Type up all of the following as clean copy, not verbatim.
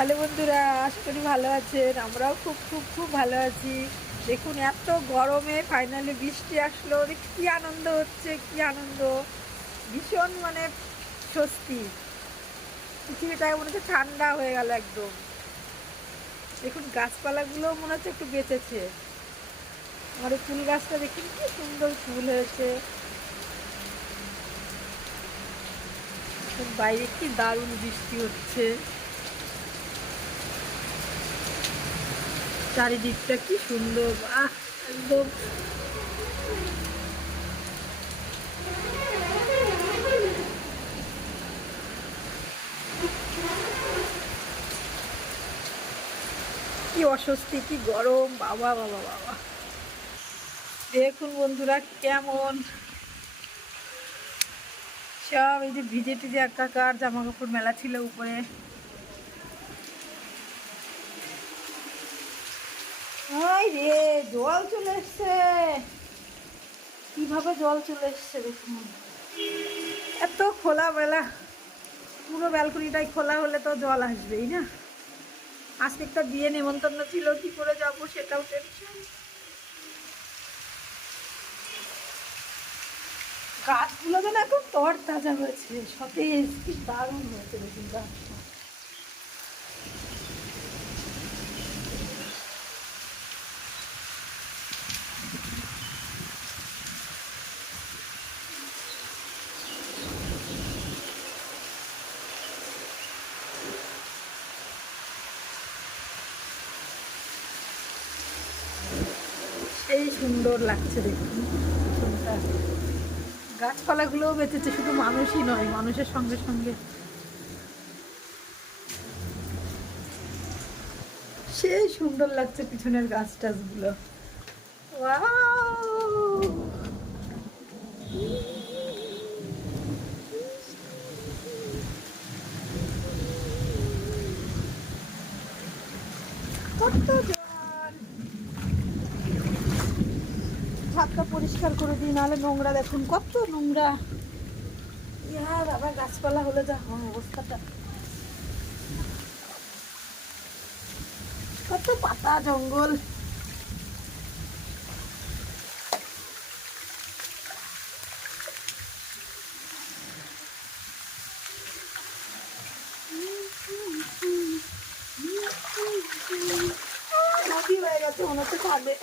Hello বন্ধুরা, আশা করি ভালো আছেন। আমরাও খুব খুব খুব ভালো আছি। দেখুন, এত গরমে ফাইনালি বৃষ্টি আসলো, কি আনন্দ হচ্ছে, কি আনন্দ! ভীষণ স্বস্তি। পৃথিবীটা মনে হচ্ছে ঠান্ডা হয়ে গেল একদম। দেখুন, গাছপালাগুলো মনে হচ্ছে একটু বেঁচেছে। আমার এই ফুল গাছটা দেখুন, কি সুন্দর ফুল হয়েছে। বাইরে কি দারুণ বৃষ্টি হচ্ছে, চারিদিকটা কি সুন্দর! একদম কি অস্বস্তি, কি গরম! বাবা বাবা বাবা! দেখুন বন্ধুরা, কেমন সব এই যে ভিজে টিজে একাকার জামা কাপড় মেলা ছিল উপরে। রে, জল চলে এসছে! কিভাবে জল চলে এসছে দেখুন! এত খোলা মেলা, পুরো ব্যালকনিটাই খোলা হলে তো জল আসবেই না। আজকে একটা বিয়ে নেমন্তন্ন ছিল, কি করে যাবো সেটাও টেনশন। গাছগুলো যেন এখন তর তাজা হয়েছে, সতেজ, কি দারুণ হয়েছে দেখুন গাছটা। সেই সুন্দর লাগছে দেখুন পিছনটা। গাছপালাগুলোও বেঁচেছে, শুধু মানুষই নয়, মানুষের সঙ্গে সঙ্গে সেই সুন্দর লাগছে পিছনের গাছ টাছগুলো। ওয়াও! কত জল! ছাদটা পরিষ্কার করে দিই, নাহলে নোংরা। দেখুন কত নোংরা! ইয়ার আবার গাছপালা হলে যা হয় অবস্থাটা! কত পাতা জঙ্গল! নদী হয়ে গেছে মনে হচ্ছে ছাদে।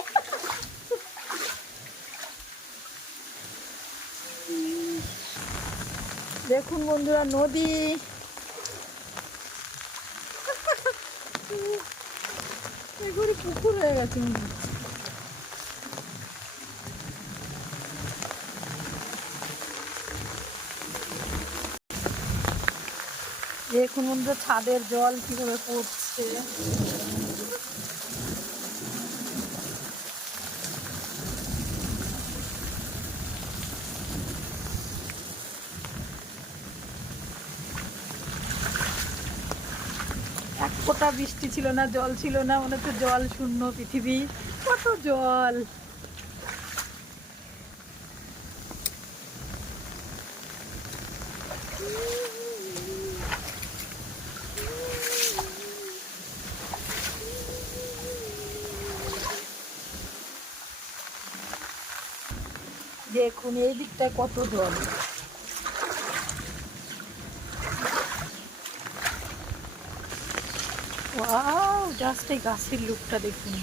দেখুন বন্ধুরা, নদী! এগুলি পুকুর হয়ে গেছে মনে হচ্ছে। দেখুন বন্ধুরা, ছাদের জল কিভাবে পড়ছে। এক ফোঁটা বৃষ্টি ছিল না, জল ছিল না, মনে হচ্ছে জল শূন্য পৃথিবী। কত জল! দেখুন এই দিকটায় কত জল! ওয়াও, জাস্ট এই গাছের লুকটা দেখুন।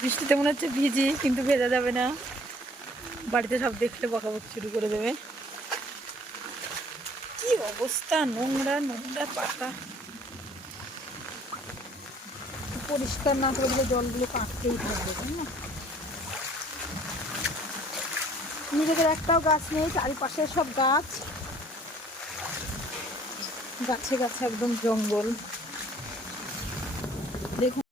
বৃষ্টিতে মনে হচ্ছে ভিজি, কিন্তু ভেজা যাবে না। বাড়িতে সব দেখলে বকাবকি শুরু করে দেবে। কি অবস্থা! নোংরা নোংরা পাতা! পরিষ্কার না করে দিলে জলগুলো কাটতেই থাকবে, তাই না? নিজেদের একটাও গাছ নেই, চারিপাশে সব গাছ, গাছে গাছে একদম জঙ্গল। দেখুন।